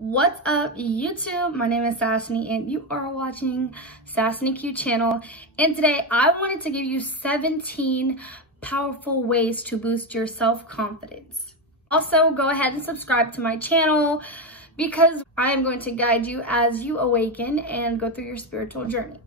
What's up, YouTube? My name is Sassany and you are watching Sassany Q channel. And today I wanted to give you 17 powerful ways to boost your self-confidence. Also, go ahead and subscribe to my channel because I am going to guide you as you awaken and go through your spiritual journey.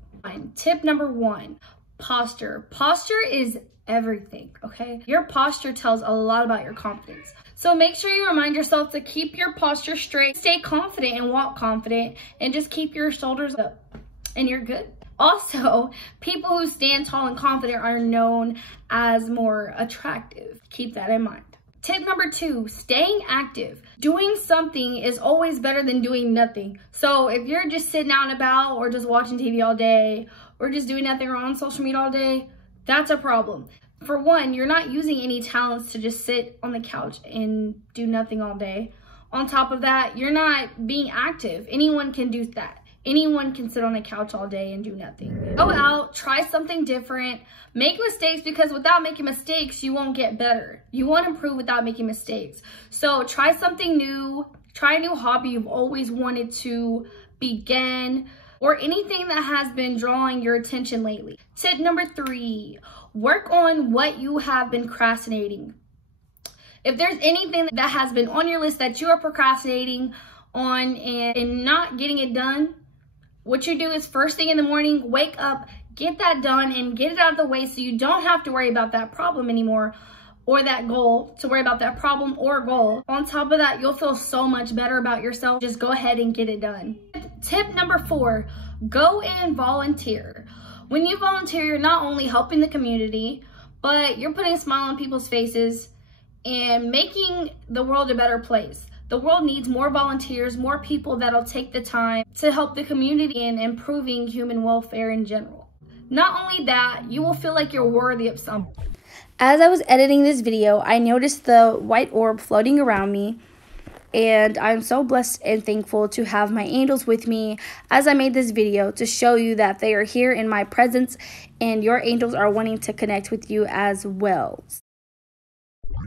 Tip number 1, posture. Posture is everything, okay? Your posture tells a lot about your confidence. So make sure you remind yourself to keep your posture straight, stay confident and walk confident, and just keep your shoulders up and you're good. Also, people who stand tall and confident are known as more attractive. Keep that in mind. Tip number 2, staying active. Doing something is always better than doing nothing. So if you're just sitting out and about or just watching TV all day or just doing nothing or on social media all day, that's a problem. For one, you're not using any talents to just sit on the couch and do nothing all day. On top of that, you're not being active. Anyone can do that. Anyone can sit on the couch all day and do nothing. Go out, try something different, make mistakes, because without making mistakes, you won't get better. You won't improve without making mistakes. So try something new, try a new hobby you've always wanted to begin, or anything that has been drawing your attention lately. Tip number 3, work on what you have been procrastinating. If there's anything that has been on your list that you are procrastinating on and not getting it done, what you do is first thing in the morning, wake up, get that done and get it out of the way so you don't have to worry about that problem anymore or that goal, to worry about that problem or goal. On top of that, you'll feel so much better about yourself. Just go ahead and get it done. Tip number 4, go and volunteer. When you volunteer, you're not only helping the community, but you're putting a smile on people's faces and making the world a better place. The world needs more volunteers, more people that'll take the time to help the community in improving human welfare in general. Not only that, you will feel like you're worthy of something. As I was editing this video, I noticed the white orb floating around me, and I'm so blessed and thankful to have my angels with me as I made this video to show you that they are here in my presence and your angels are wanting to connect with you as well.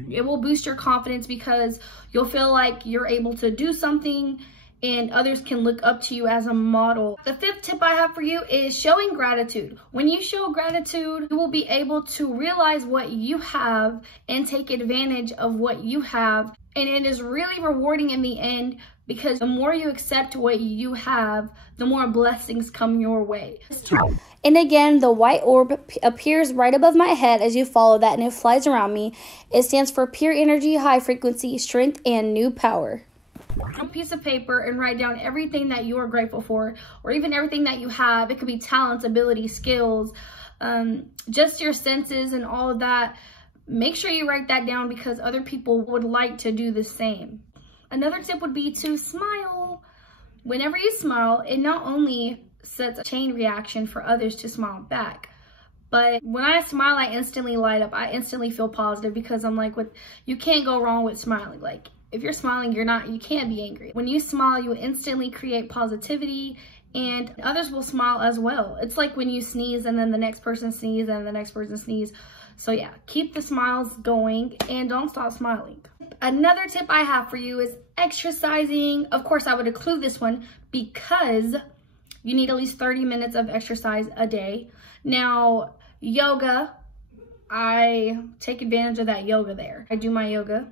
It will boost your confidence because you'll feel like you're able to do something and others can look up to you as a model. The 5th tip I have for you is showing gratitude. When you show gratitude, you will be able to realize what you have and take advantage of what you have. And it is really rewarding in the end because the more you accept what you have, the more blessings come your way. And again, the white orb appears right above my head as you follow that and it flies around me. It stands for pure energy, high frequency, strength, and new power. A piece of paper and write down everything that you are grateful for, or even everything that you have. It could be talents, abilities, skills, just your senses and all of that. Make sure you write that down because other people would like to do the same. Another tip would be to smile. Whenever you smile, it not only sets a chain reaction for others to smile back, but when I smile, I instantly light up. I instantly feel positive because I'm like, you can't go wrong with smiling. Like, if you're smiling, you can't be angry. When you smile, you instantly create positivity and others will smile as well. It's like when you sneeze and then the next person sneezes and the next person sneezes. So yeah, keep the smiles going and don't stop smiling. Another tip I have for you is exercising. Of course, I would include this one because you need at least 30 minutes of exercise a day. Now, yoga, I take advantage of that yoga there. I do my yoga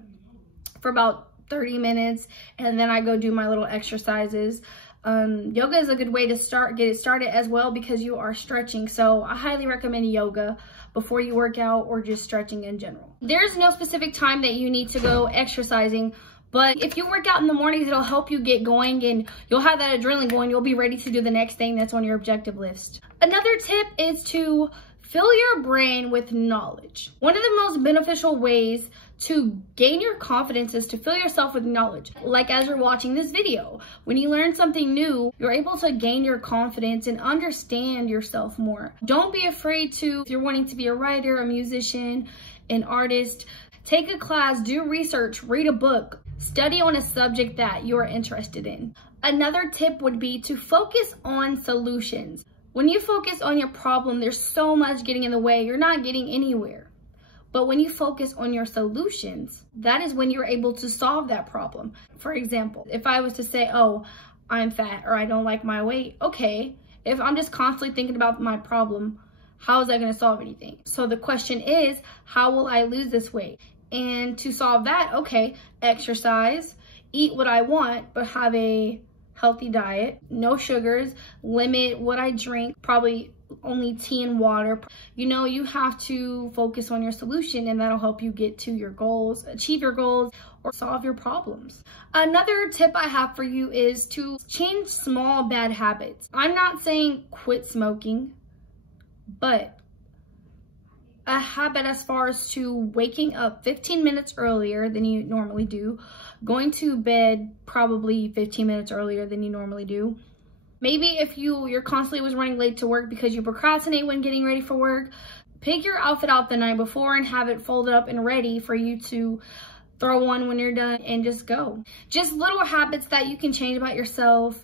for about 30 minutes and then I go do my little exercises. Yoga is a good way to get it started as well because you are stretching. So I highly recommend yoga before you work out or just stretching in general. There's no specific time that you need to go exercising, but if you work out in the mornings, it'll help you get going and you'll have that adrenaline going. You'll be ready to do the next thing that's on your objective list. Another tip is to fill your brain with knowledge. One of the most beneficial ways to gain your confidence is to fill yourself with knowledge. Like as you're watching this video, when you learn something new, you're able to gain your confidence and understand yourself more. Don't be afraid to, if you're wanting to be a writer, a musician, an artist, take a class, do research, read a book, study on a subject that you're interested in. Another tip would be to focus on solutions. When you focus on your problem, there's so much getting in the way. You're not getting anywhere. But when you focus on your solutions, that is when you're able to solve that problem. For example, if I was to say, oh, I'm fat or I don't like my weight, okay, if I'm just constantly thinking about my problem, how is that going to solve anything? So the question is, how will I lose this weight? And to solve that, okay, exercise, eat what I want, but have a healthy diet, no sugars, limit what I drink, probably only tea and water. You know, you have to focus on your solution, and that'll help you get to your goals, achieve your goals, or solve your problems. Another tip I have for you is to change small bad habits. I'm not saying quit smoking, but a habit as far as to waking up 15 minutes earlier than you normally do, going to bed probably 15 minutes earlier than you normally do. Maybe if you're constantly was running late to work because you procrastinate when getting ready for work, pick your outfit out the night before and have it folded up and ready for you to throw on when you're done and just go. Just little habits that you can change about yourself.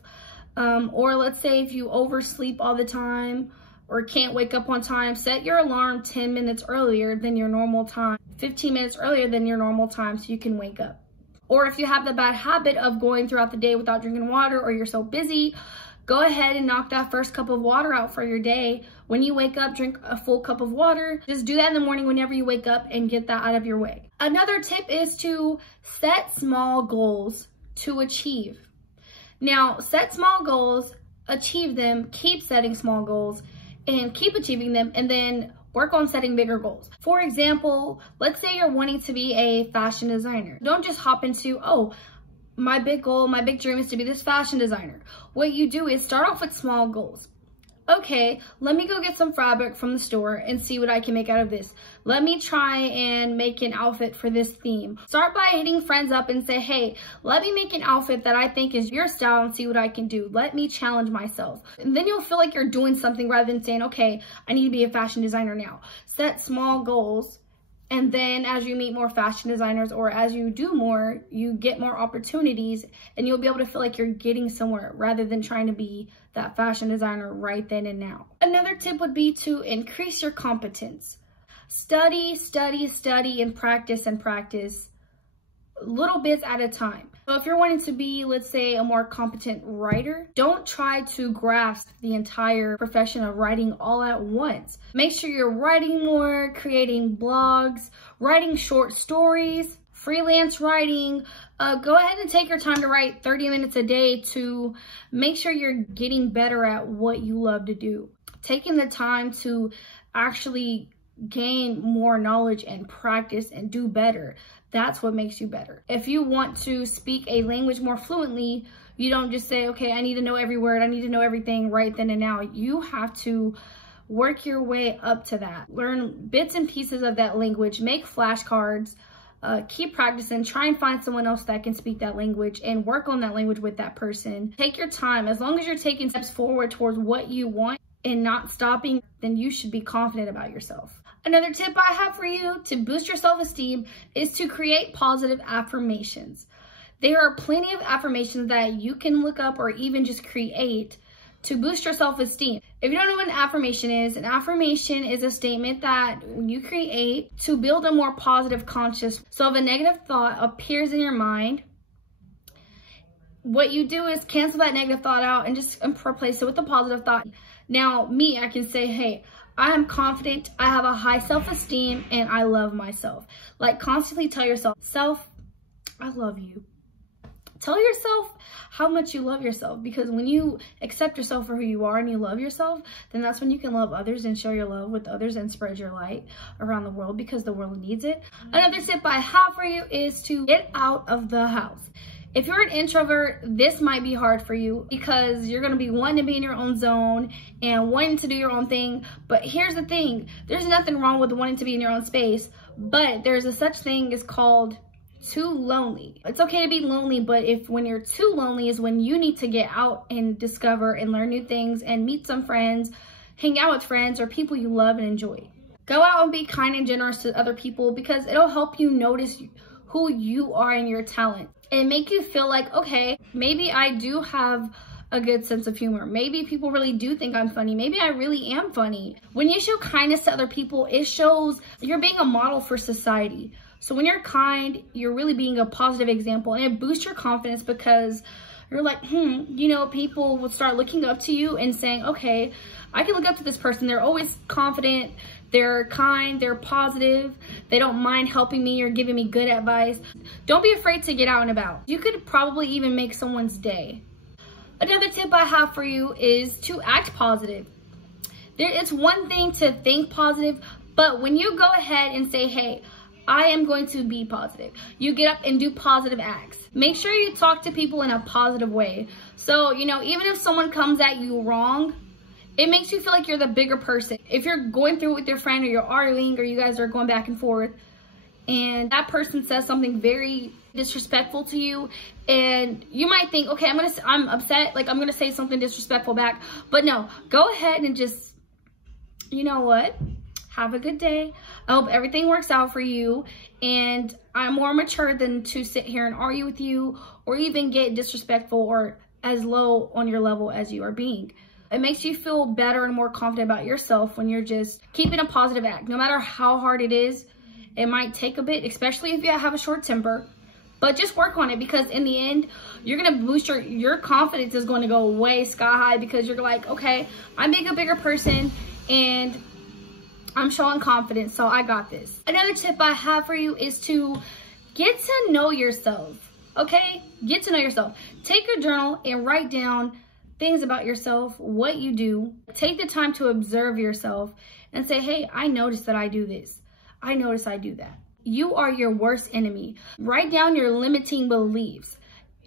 Or let's say if you oversleep all the time or can't wake up on time, set your alarm 10 minutes earlier than your normal time, 15 minutes earlier than your normal time so you can wake up. Or if you have the bad habit of going throughout the day without drinking water, or you're so busy, go ahead and knock that first cup of water out for your day. When you wake up, drink a full cup of water. Just do that in the morning whenever you wake up and get that out of your way. Another tip is to set small goals to achieve. Now, set small goals, achieve them, keep setting small goals, and keep achieving them, and then work on setting bigger goals. For example, let's say you're wanting to be a fashion designer. Don't just hop into, oh, my big goal, my big dream is to be this fashion designer. What you do is start off with small goals. Okay, let me go get some fabric from the store and see what I can make out of this. Let me try and make an outfit for this theme. Start by hitting friends up and say, hey, let me make an outfit that I think is your style and see what I can do. Let me challenge myself. And then you'll feel like you're doing something rather than saying, okay, I need to be a fashion designer now. Set small goals. And then as you meet more fashion designers, or as you do more, you get more opportunities, and you'll be able to feel like you're getting somewhere rather than trying to be that fashion designer right then and now. Another tip would be to increase your competence. Study, study, study, and practice little bits at a time. So if you're wanting to be, let's say, a more competent writer, don't try to grasp the entire profession of writing all at once. Make sure you're writing more, creating blogs, writing short stories, freelance writing. Go ahead and take your time to write 30 minutes a day to make sure you're getting better at what you love to do. Taking the time to actually gain more knowledge and practice and do better. That's what makes you better. If you want to speak a language more fluently, you don't just say, okay, I need to know every word, I need to know everything right then and now. You have to work your way up to that. Learn bits and pieces of that language, make flashcards, keep practicing, try and find someone else that can speak that language and work on that language with that person. Take your time. As long as you're taking steps forward towards what you want and not stopping, then you should be confident about yourself. Another tip I have for you to boost your self-esteem is to create positive affirmations. There are plenty of affirmations that you can look up or even just create to boost your self-esteem. If you don't know what an affirmation is a statement that you create to build a more positive conscious. So if a negative thought appears in your mind, what you do is cancel that negative thought out and just replace it with a positive thought. Now, I can say, hey, I am confident, I have a high self-esteem, and I love myself. Like, constantly tell yourself, I love you. Tell yourself how much you love yourself, because when you accept yourself for who you are and you love yourself, then that's when you can love others and share your love with others and spread your light around the world, because the world needs it. Another tip I have for you is to get out of the house. If you're an introvert, this might be hard for you because you're going to be wanting to be in your own zone and wanting to do your own thing. But here's the thing. There's nothing wrong with wanting to be in your own space, but there's a such thing as called too lonely. It's okay to be lonely, but when you're too lonely is when you need to get out and discover and learn new things and meet some friends, hang out with friends or people you love and enjoy. Go out and be kind and generous to other people, because it'll help you notice who you are and your talent, and make you feel like, okay, maybe I do have a good sense of humor. Maybe people really do think I'm funny. Maybe I really am funny. When you show kindness to other people, it shows you're being a model for society. So when you're kind, you're really being a positive example, and it boosts your confidence because you're like, you know, people will start looking up to you and saying, okay, I can look up to this person. They're always confident. They're kind, they're positive, they don't mind helping me or giving me good advice. Don't be afraid to get out and about. You could probably even make someone's day. Another tip I have for you is to act positive. It's one thing to think positive, but when you go ahead and say, hey, I am going to be positive, you get up and do positive acts. Make sure you talk to people in a positive way. So, you know, even if someone comes at you wrong, it makes you feel like you're the bigger person. If you're going through it with your friend, or you're arguing, or you guys are going back and forth, and that person says something very disrespectful to you, and you might think, okay, I'm upset, like I'm gonna say something disrespectful back. But no, go ahead and just, you know what? Have a good day. I hope everything works out for you. And I'm more mature than to sit here and argue with you, or even get disrespectful or as low on your level as you are being. It makes you feel better and more confident about yourself when you're just keeping a positive act. No matter how hard it is, it might take a bit, especially if you have a short temper, but just work on it, because in the end, you're gonna boost your confidence is going to go way sky high, because you're like, okay, I'm being a bigger person and I'm showing confidence, so I got this. Another tip I have for you is to get to know yourself, okay? Get to know yourself. Take a journal and write down things about yourself, what you do. Take the time to observe yourself and say, hey, I noticed that I do this. I notice I do that. You are your worst enemy. Write down your limiting beliefs.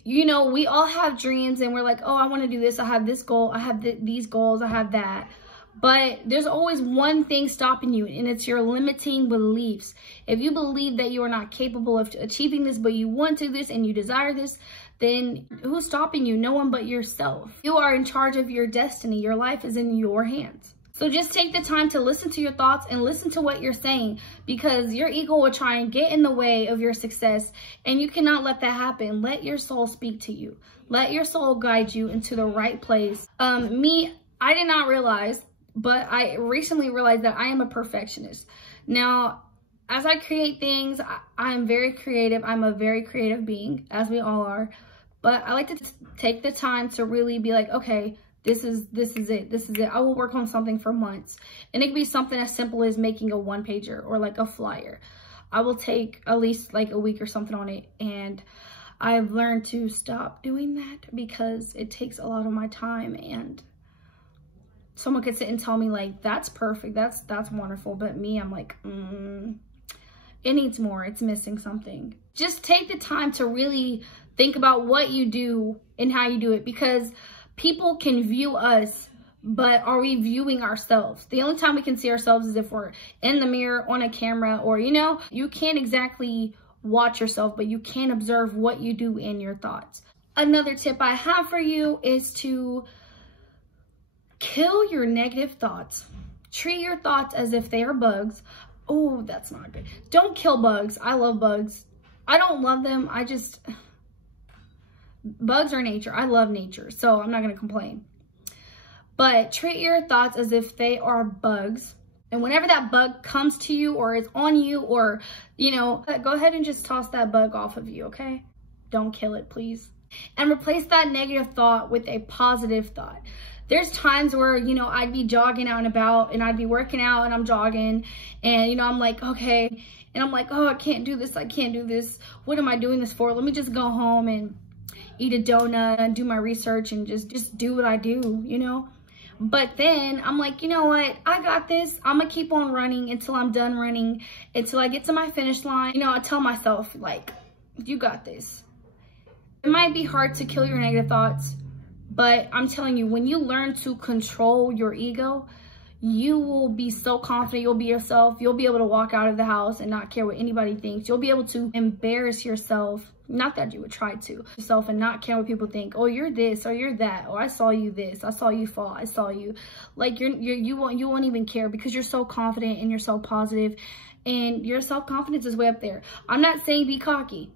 You know, we all have dreams and we're like, oh, I want to do this. I have this goal. I have these goals. I have that. But there's always one thing stopping you, and it's your limiting beliefs. If you believe that you are not capable of achieving this, but you want to do this and you desire this, then who's stopping you? No one but yourself. You are in charge of your destiny. Your life is in your hands. So just take the time to listen to your thoughts and listen to what you're saying, because your ego will try and get in the way of your success, and you cannot let that happen. Let your soul speak to you. Let your soul guide you into the right place. I did not realize, but I recently realized that I am a perfectionist. Now, as I create things, I'm very creative. I'm a very creative being, as we all are. But I like to take the time to really be like, okay, this is it. I will work on something for months. And it can be something as simple as making a one-pager or like a flyer. I will take at least like a week or something on it. And I've learned to stop doing that because it takes a lot of my time, and someone could sit and tell me like, that's perfect, that's wonderful. But me, I'm like, it needs more, it's missing something. Just take the time to really think about what you do and how you do it, because people can view us, but are we viewing ourselves? The only time we can see ourselves is if we're in the mirror, on a camera, or, you know, you can't exactly watch yourself, but you can observe what you do in your thoughts. Another tip I have for you is to kill your negative thoughts. Treat your thoughts as if they are bugs. Oh, that's not good. Don't kill bugs. I love bugs. I don't love them. Bugs are nature. I love nature, so I'm not going to complain. But treat your thoughts as if they are bugs. And whenever that bug comes to you or is on you, or, you know, go ahead and just toss that bug off of you, okay? Don't kill it, please. And replace that negative thought with a positive thought. There's times where, you know, I'd be jogging out and about, and I'd be working out and I'm jogging, and, you know, I'm like, okay, and I'm like, oh, I can't do this. I can't do this. What am I doing this for? Let me just go home and eat a donut and do my research and just do what I do, you know? But then I'm like, you know what? I got this. I'm gonna keep on running until I'm done running, until I get to my finish line. You know, I tell myself, like, you got this. It might be hard to kill your negative thoughts, but I'm telling you, when you learn to control your ego, you will be so confident. You'll be yourself. You'll be able to walk out of the house and not care what anybody thinks. You'll be able to embarrass yourself. Not that you would try to. Yourself, and not care what people think. Oh, you're this or you're that. Or I saw you this. I saw you fall. I saw you. Like you won't even care, because you're so confident and you're so positive, and your self-confidence is way up there. I'm not saying be cocky.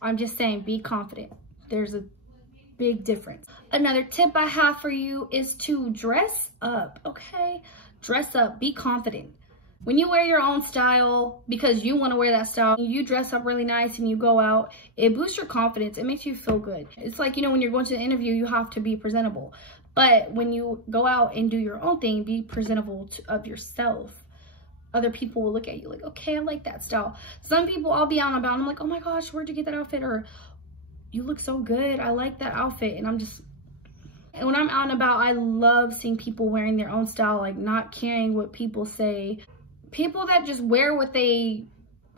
I'm just saying be confident. There's a big difference. Another tip I have for you is to dress up, okay? Dress up, be confident. When you wear your own style because you want to wear that style, you dress up really nice and you go out, it boosts your confidence. It makes you feel good. It's like, you know, when you're going to an interview, you have to be presentable. But when you go out and do your own thing, be presentable of yourself. Other people will look at you like, okay, I like that style. Some people I'll be out and about and I'm like, oh my gosh, where'd you get that outfit? Or you look so good, I like that outfit. And when I'm out and about, I love seeing people wearing their own style, like not caring what people say. People that just wear what they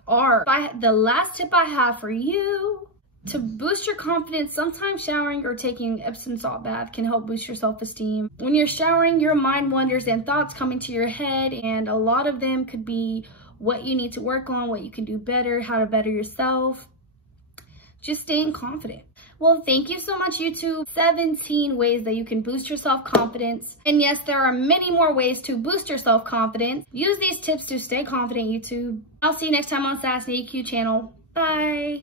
are. The last tip I have for you to boost your confidence, sometimes showering or taking Epsom salt bath can help boost your self-esteem. When you're showering, your mind wanders and thoughts come into your head, and a lot of them could be what you need to work on, what you can do better, how to better yourself. Just staying confident. Well, thank you so much, YouTube. 17 ways that you can boost your self-confidence. And yes, there are many more ways to boost your self-confidence. Use these tips to stay confident, YouTube. I'll see you next time on Sassy EQ channel. Bye.